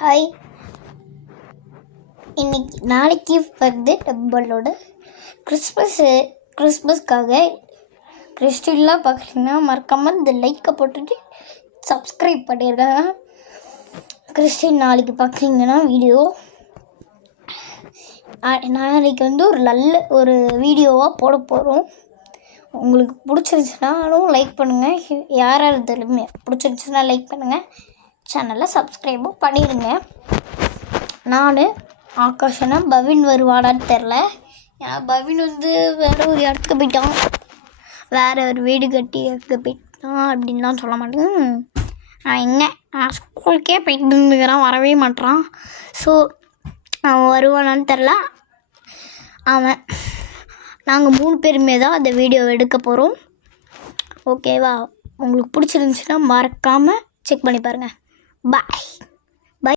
Hi, நாளைக்கு வந்து நம்மளோட கிறிஸ்மஸ்க்காக கிறிஸ்டின்லாம் பார்க்குறீங்கன்னா மறக்காமல் இந்த லைக்கை போட்டுட்டு சப்ஸ்கிரைப் பண்ணியிருக்காங்க. கிறிஸ்டின் நாளைக்கு பார்க்குறீங்கன்னா வீடியோ நாளைக்கு வந்து ஒரு நல்ல ஒரு வீடியோவாக போட போகிறோம். உங்களுக்கு பிடிச்சிருந்துச்சுனாலும் லைக் பண்ணுங்கள். யாராக இருந்தாலுமே பிடிச்சிருந்துச்சுன்னா லைக் பண்ணுங்கள். சேனலை சப்ஸ்கிரைபும் பண்ணிடுங்க. நான் ஆகாஷனா பவின் வருவாடான்னு தெரில. பவின் வந்து வேறு ஒரு இடத்துக்கு போயிட்டான், வேறு ஒரு வீடு கட்டி இடத்துக்கு போயிட்டான் அப்படின்லாம் சொல்ல மாட்டேங்க. நான் ஸ்கூலுக்கே போயிட்டு இருந்துக்கிறான், வரவே மாட்டான். ஸோ அவன் வருவானான்னு தெரில. நாங்கள் 3 பேருமே தான் அந்த வீடியோவை எடுக்க போகிறோம். ஓகேவா? உங்களுக்கு பிடிச்சிருந்துச்சுன்னா மறக்காமல் செக் பண்ணி பாருங்கள். பாய்.